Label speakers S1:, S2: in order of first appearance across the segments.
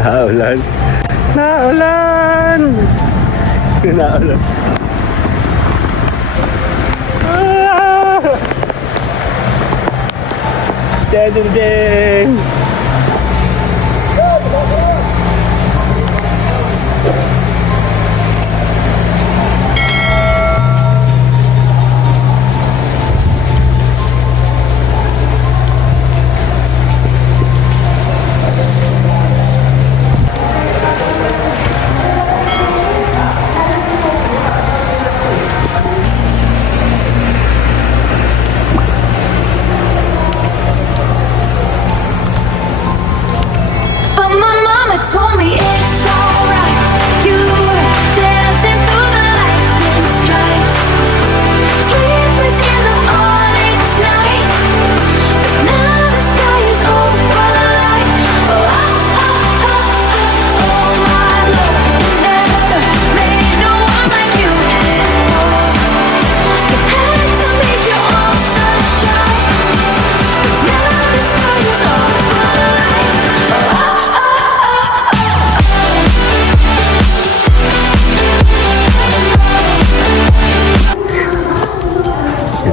S1: Naulan. Naulan! Naulan. Ah! Ding, ding, ding!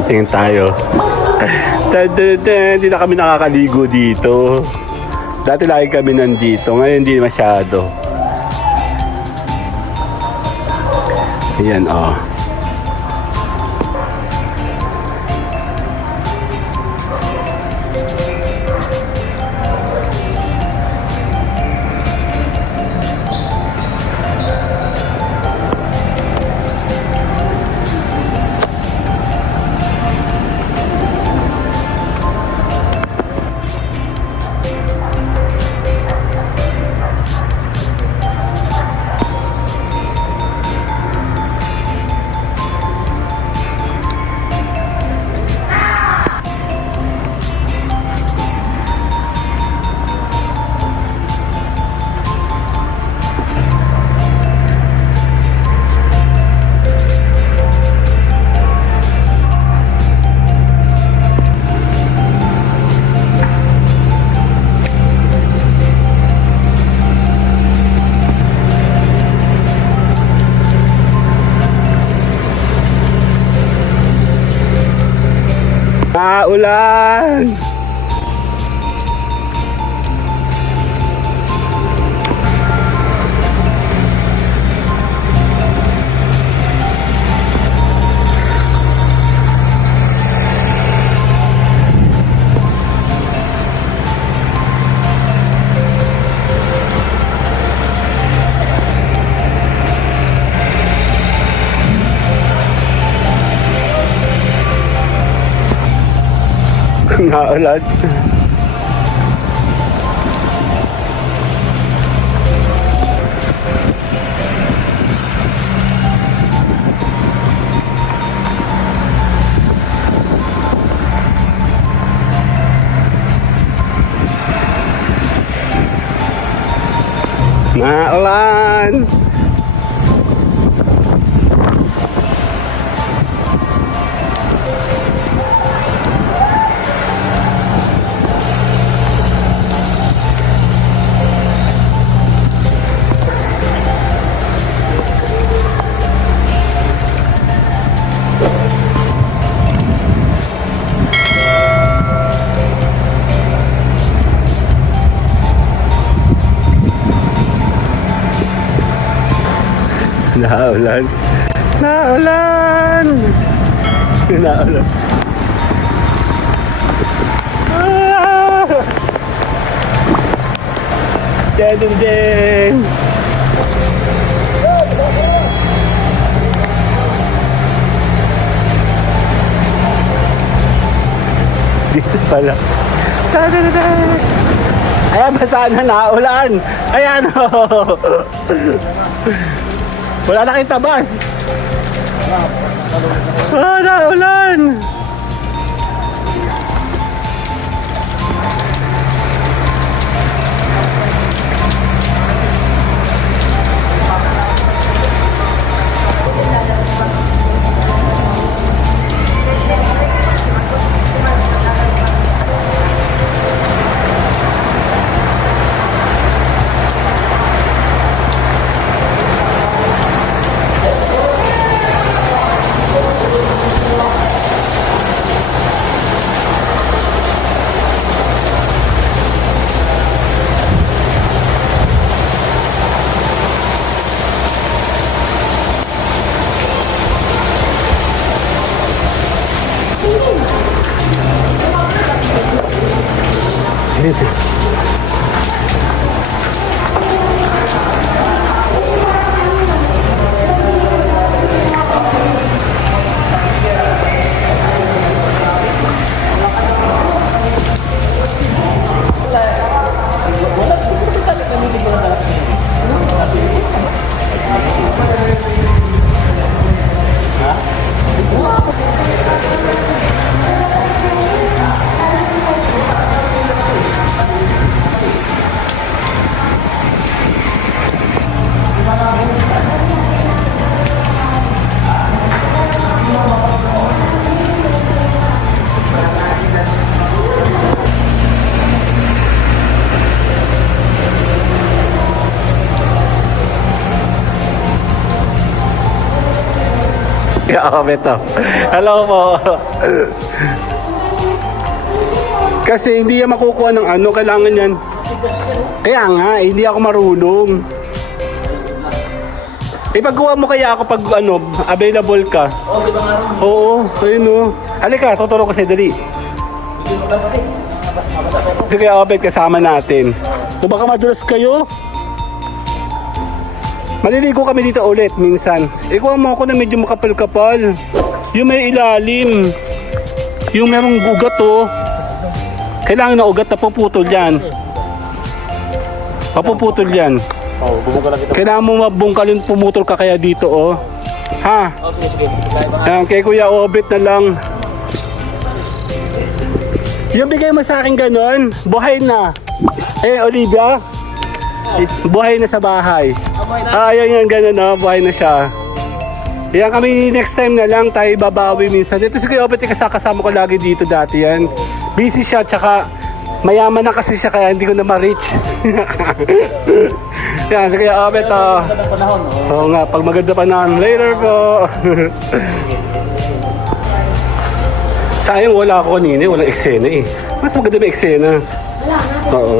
S1: Tingin tayo. Hindi na kami nakakaligo dito. Dati lagi kami nandito. Ngayon hindi masyado. Ayan, oh. Ah! Maulan! Maulan. Maulan! Naulan. Naulan! Naulan. Ah! Ding, ding, ding! Dito pala. Ta-da-da-da! Ayan, basa na naulan. Ayan, oh. Wala na kayong tabas. Ah, naulan. Dito. Kaya ako ito. Hello po. Kasi hindi yan makukuha ng ano, kailangan yan. Kaya nga, eh, hindi ako marunong. Ipagawa mo kaya ako pag ano, available ka. Oo, ayun o. Halika, tuturo ko sa'yo, dali. Sige, Obed, kasama natin. Kung baka madulas kayo, Maliligo kami dito ulit minsan. Ikuha mo ako na medyo makapal-kapal. Yung may ilalim. Yung merong ugat oh. Kailangan na ugat na puputol yan. Papuputol yan.
S2: Oh.
S1: Kailangan mo mabungkalin pumutol ka kaya dito oh. Ha?
S2: Oh, sige, sige.
S1: Yan, kay Kuya Obit na lang. Yung bigay mo sa akin ganon, buhay na. Eh, Olivia, buhay na sa bahay. Ah, yan yan, ganun no, buhay na siya. Yan kami next time na lang tayo babawi minsan. Ito si Kuya Obet, kasama ko lagi dito dati yan. Busy siya, tsaka mayaman na kasi siya kaya hindi ko na ma-reach. yan, si Kuya Obet, oh.
S2: Panahon, oh.
S1: Oo nga, pag maganda pa na, later po. Sayang wala ako kanina, eh, walang eksena eh. Mas maganda may eksena.
S3: Wala.
S1: Oo.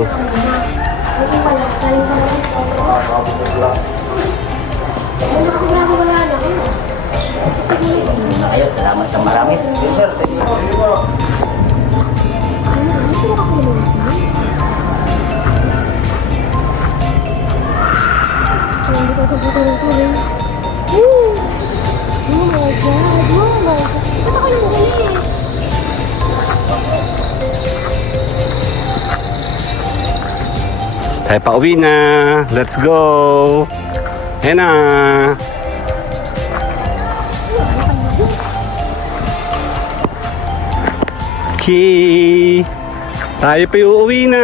S2: Salamat ng marami. Yes, sir. Thank you.
S3: Woo! Oh my God! Oh my God! Ba't ako yung bumili?
S1: Tayo pa uwi na. Let's go. Ayan na. Okay. Tayo pa uuwi na.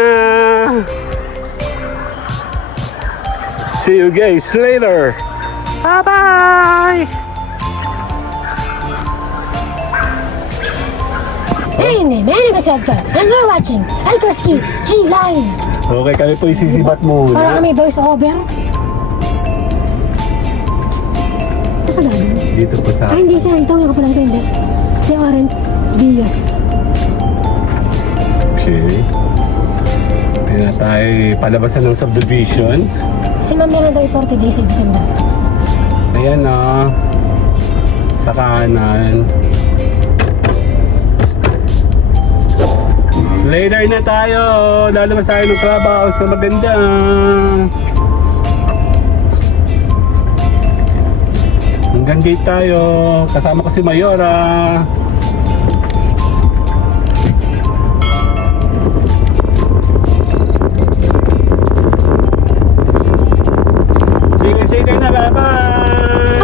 S1: See you guys later. Bye-bye.
S3: Name is Edgar, and you're watching Edgarski G Live.
S1: Okay, kami po isisibat
S3: Para
S1: muna.
S3: kami voice over.
S1: Dito po sa...
S3: Ah, hindi siya. Ito nga pala hindi. Si Orange Diaz.
S1: Okay. Na tayo palabasan ng subdivision.
S3: Si Ma'am meron daw 40 days sa December.
S1: Ayan na. Sa kanan. Later na tayo. Lalabas tayo ng clubhouse na maganda. Hanggang gate tayo. Kasama ko si Mayora. Sige, sige na. Bye-bye!